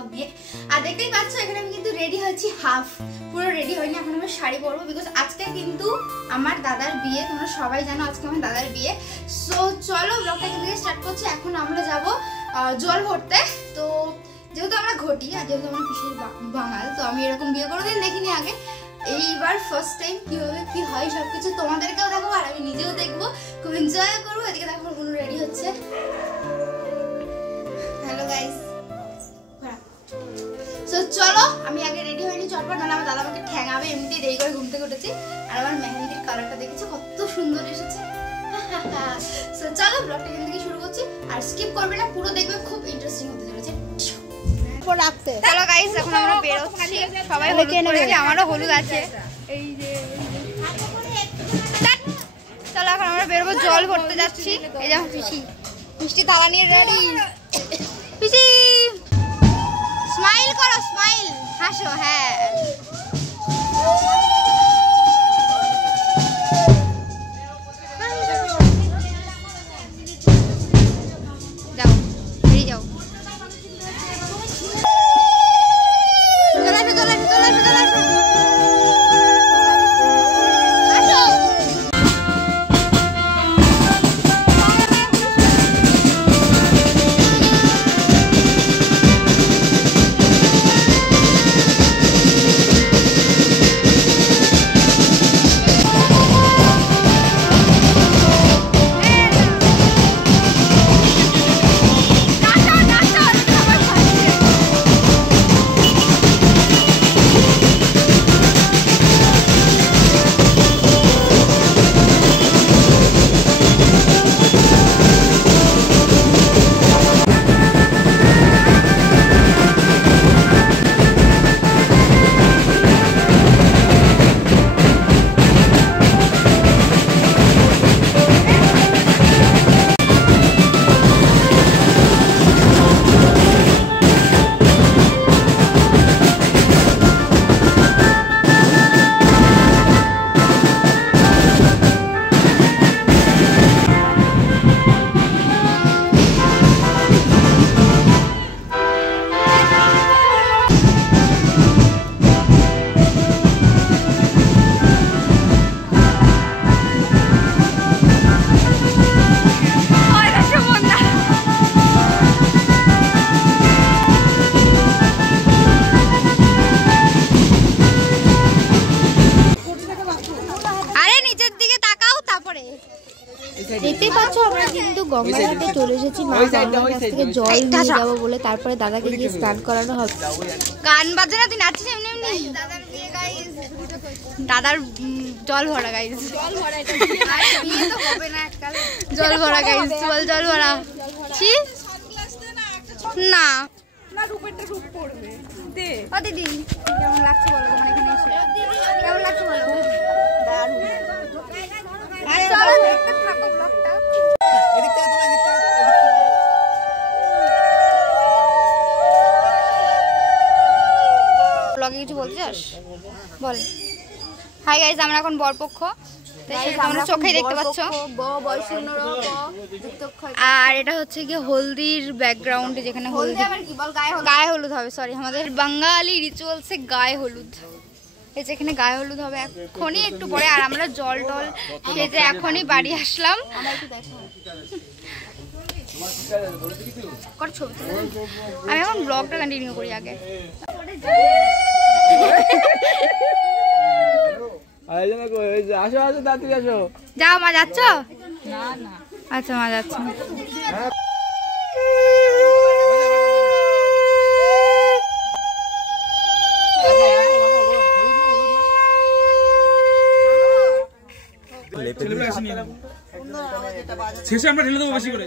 Blog দিয়ে। আর দেখতেই পাচ্ছ এখানে আমি কিন্তু রেডি হয়েছি হাফ, পুরো রেডি হইনি, এখন আমি শাড়ি পরবো বিকজ আজকে কিন্তু আমার দাদার বিয়ে। তোমরা সবাই জানো আজকে আমার দাদার বিয়ে। সো চলো ব্লগটা এখান থেকে স্টার্ট করছি। এখন আমরা যাব জল ভরতে। তো যেহেতু আমরা ঘটি আর যেহেতু আমরা পিসির বাঙাল, তো আমি এরকম বিয়ে কোনোদিন দেখিনি আগে, এইবার ফার্স্ট টাইম কিভাবে কি হয় সবকিছু তোমাদেরকেও দেখাবো আর আমি নিজেও দেখবো, খুব এনজয় করবো। এদিকে দেখো কোনো রেডি হচ্ছে। হ্যালো গাইস, সো চলো আমি আগে রেডি হইনি চটপট, নাহলে আমার দাদা আমাকে ঠ্যাঙাবে। এমনিতেই দেরি করে ঘুম থেকে উঠেছি আর আমার মেহেন্দির কালারটা দেখেছি কত সুন্দর এসেছে। সো চলো ব্লগটা এখান থেকে শুরু করছি আর স্কিপ করবে না, পুরো দেখবে, খুব ইন্টারেস্টিং হতে চলেছে। চলো গাইস এখন আমরা বের হচ্ছি, সবাই হলুদ পরেছে, আমারও হলুদ আছে। এই যে চলো এখন আমরা বেরোবো, জল ভরতে যাচ্ছি। এই দেখো পিসি, মিষ্টি থালা নিয়ে রেডি। পিসি স্মাইল করো, স্মাইল, হাসো। হ্যাঁ যাও, বেরিয়ে যাও। দেখতেই পাচ্ছ আমরা কিন্তু গঙ্গার ঘাটে চলে এসেছি, মা গঙ্গার কাছ থেকে জল নিয়ে যাবো বলে, তারপরে দাদাকে গিয়ে স্নান করানো হবে। গান বাজে না, তুই নাচছিস এমনি এমনি। দাদার জল ভরা গাইস, জল ভরা গাইস, জল ভরা। না ও দিদি কেমন লাগছে বলো, তোমার এখানে এসে কেমন লাগছে বলো? ব্লগে কিছু বলতে চাস বল। হাই গাইস, আমরা এখন বরপক্ষ, তোমরা চোখেই দেখতে পাচ্ছ। আর এটা হচ্ছে কি হলদির ব্যাকগ্রাউন্ড, যেখানে হলদি গায়ে হলুদ হবে, সরি আমাদের বাঙালি রিচুয়ালসে গায়ে হলুদ, এই যে এখানে গায়ে হলুদ হবে এখনই একটু পরে। আর আমরা জল টল সেজে এখনই বাড়ি আসলাম। আমি এখন ব্লগটা কন্টিনিউ করি আগে। যাও মা, যাচ্ছ? আচ্ছা মা যাচ্ছ। শেষে আমরা ঢেলে দেবো বেশি করে।